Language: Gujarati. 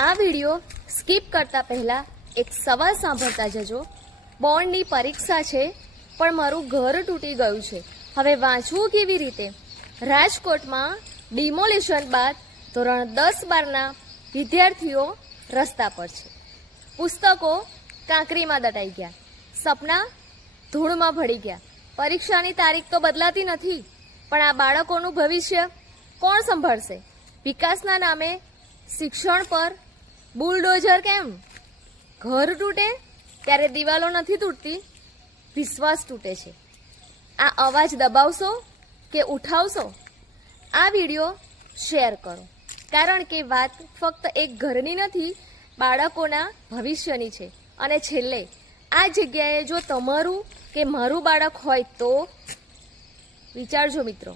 આ વિડિયો સ્કીપ કરતા પહેલા એક સવાલ સાંભળતા જજો. બોર્ડની પરીક્ષા છે પણ મારું ઘર તૂટી ગયું છે, હવે વાંચવું કેવી રીતે? રાજકોટમાં ડિમોલિશન બાદ ધોરણ 10-12ના વિદ્યાર્થીઓ રસ્તા પર છે. પુસ્તકો કાંકરીમાં દટાઈ ગયા, સપના ધૂળમાં ભળી ગયા. પરીક્ષાની તારીખ તો બદલાતી નથી, પણ આ બાળકોનું ભવિષ્ય કોણ સંભાળશે? વિકાસના નામે શિક્ષણ પર બુલડોઝર કેમ? ઘર તૂટે ત્યારે દિવાલો નથી તૂટતી, વિશ્વાસ તૂટે છે. આ અવાજ દબાવશો કે ઉઠાવશો? આ વિડીયો શેર કરો, કારણ કે વાત ફક્ત એક ઘરની નથી, બાળકોના ભવિષ્યની છે. અને છેલ્લે આ જગ્યાએ જો તમારું કે મારું બાળક હોય તો વિચારજો મિત્રો.